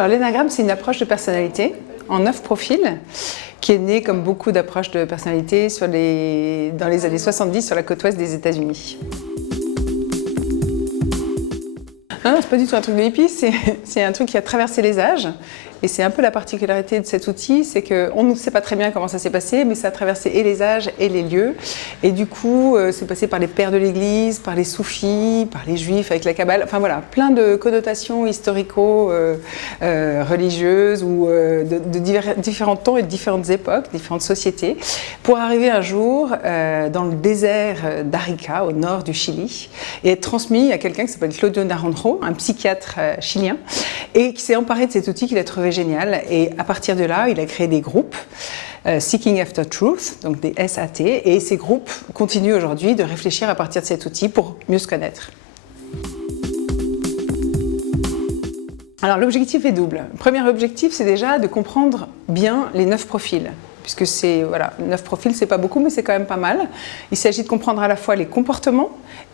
Alors l'énagramme, c'est une approche de personnalité en 9 profils qui est née comme beaucoup d'approches de personnalité dans les années 70 sur la côte ouest des États-Unis. Non, c'est pas du tout un truc de hippie, c'est un truc qui a traversé les âges. Et c'est un peu la particularité de cet outil, c'est qu'on ne sait pas très bien comment ça s'est passé, mais ça a traversé et les âges et les lieux. Et du coup, c'est passé par les pères de l'Église, par les soufis, par les juifs avec la Kabbale. Enfin voilà, plein de connotations historico-religieuses ou de différents temps et de différentes époques, différentes sociétés, pour arriver un jour dans le désert d'Arica, au nord du Chili, et être transmis à quelqu'un qui s'appelle Claudio Naranjo, un psychiatre chilien, et qui s'est emparé de cet outil qu'il a trouvé génial. Et à partir de là, il a créé des groupes, Seeking After Truth, donc des SAT, et ces groupes continuent aujourd'hui de réfléchir à partir de cet outil pour mieux se connaître. Alors l'objectif est double. Le premier objectif, c'est déjà de comprendre bien les 9 profils. Puisque c'est, voilà, 9 profils, c'est pas beaucoup, mais c'est quand même pas mal. Il s'agit de comprendre à la fois les comportements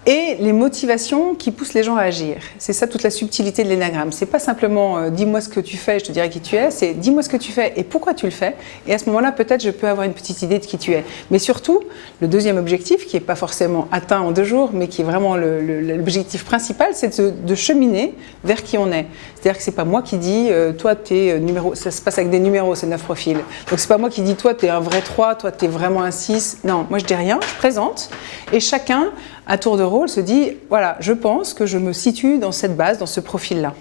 et les motivations qui poussent les gens à agir. C'est ça toute la subtilité de l'énagramme. C'est pas simplement dis-moi ce que tu fais, je te dirai qui tu es, c'est dis-moi ce que tu fais et pourquoi tu le fais. Et à ce moment-là, peut-être je peux avoir une petite idée de qui tu es. Mais surtout, le deuxième objectif, qui n'est pas forcément atteint en 2 jours, mais qui est vraiment l'objectif principal, c'est de cheminer vers qui on est. C'est-à-dire que c'est pas moi qui dis toi t'es numéro, ça se passe avec des numéros, ces 9 profils. Donc c'est pas moi qui dis toi t'es un vrai 3, toi t'es vraiment un 6. Non, moi je dis rien, je présente et chacun à tour de rôle se dit voilà, je pense que je me situe dans cette base, dans ce profil-là.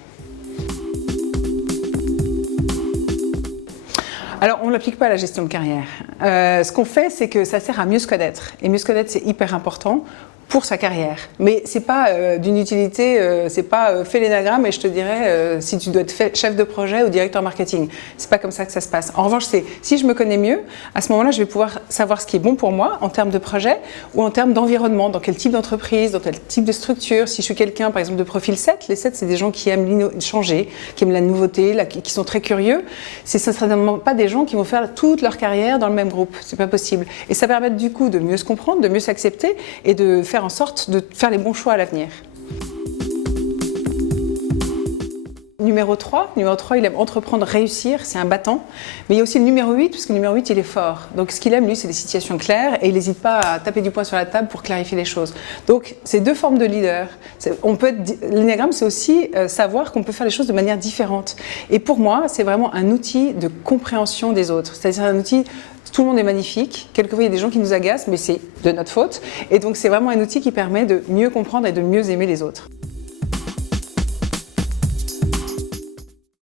Alors, on ne l'applique pas à la gestion de carrière. Ce qu'on fait, c'est que ça sert à mieux se connaître. Et mieux se connaître, c'est hyper important pour sa carrière. Mais c'est pas d'une utilité, c'est pas fais l'énagramme et je te dirai si tu dois être chef de projet ou directeur marketing. C'est pas comme ça que ça se passe. En revanche, c'est si je me connais mieux, à ce moment-là, je vais pouvoir savoir ce qui est bon pour moi en termes de projet ou en termes d'environnement, dans quel type d'entreprise, dans quel type de structure. Si je suis quelqu'un, par exemple, de profil 7, les 7, c'est des gens qui aiment changer, qui aiment la nouveauté, qui sont très curieux. C'est certainement pas des gens qui vont faire toute leur carrière dans le même groupe. C'est pas possible. Et ça permet du coup de mieux se comprendre, de mieux s'accepter et de faire en sorte de faire les bons choix à l'avenir. Numéro 3, il aime entreprendre, réussir, c'est un battant. Mais il y a aussi le numéro 8, parce que le numéro 8, il est fort. Donc ce qu'il aime, lui, c'est des situations claires et il n'hésite pas à taper du poing sur la table pour clarifier les choses. Donc c'est 2 formes de leader. L'énagramme, c'est aussi savoir qu'on peut faire les choses de manière différente. Et pour moi, c'est vraiment un outil de compréhension des autres. C'est-à-dire un outil, tout le monde est magnifique. Quelquefois, il y a des gens qui nous agacent, mais c'est de notre faute. Et donc c'est vraiment un outil qui permet de mieux comprendre et de mieux aimer les autres.